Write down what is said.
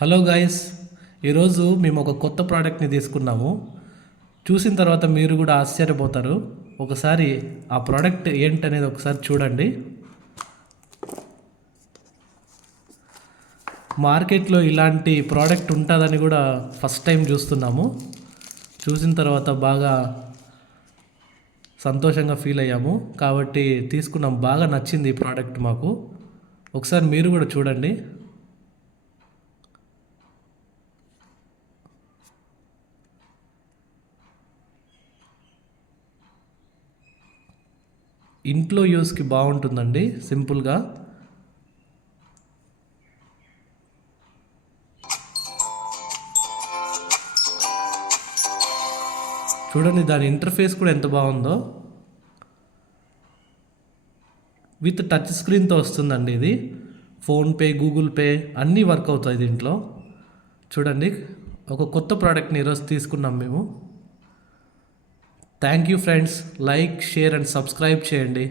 Hello guys, ఈరోజు మేము ఒక కొత్త ప్రోడక్ట్ని తీసుకున్నాము. చూసిన తర్వాత మీరు కూడా ఆశ్చర్యపోతారు. ఒకసారి ఆ ప్రోడక్ట్ ఏంటనేది ఒకసారి చూడండి. మార్కెట్లో ఇలాంటి ప్రోడక్ట్ ఉంటుందని కూడా ఫస్ట్ టైం చూస్తున్నాము. చూసిన తర్వాత బాగా సంతోషంగా ఫీల్ అయ్యాము, కాబట్టి తీసుకున్నాం. బాగా నచ్చింది ఈ ప్రోడక్ట్ మాకు. ఒకసారి మీరు కూడా చూడండి. ఇంట్లో యూస్కి బాగుంటుందండి, సింపుల్గా. చూడండి, దాని ఇంటర్ఫేస్ కూడా ఎంత బాగుందో. విత్ టచ్ స్క్రీన్తో వస్తుందండి ఇది. ఫోన్పే, గూగుల్ పే అన్నీ వర్క్ అవుతాయి దీంట్లో. చూడండి, ఒక కొత్త ప్రోడక్ట్ని ఈరోజు తీసుకున్నాం మేము. Thank you friends. Like, share and subscribe చేయండి.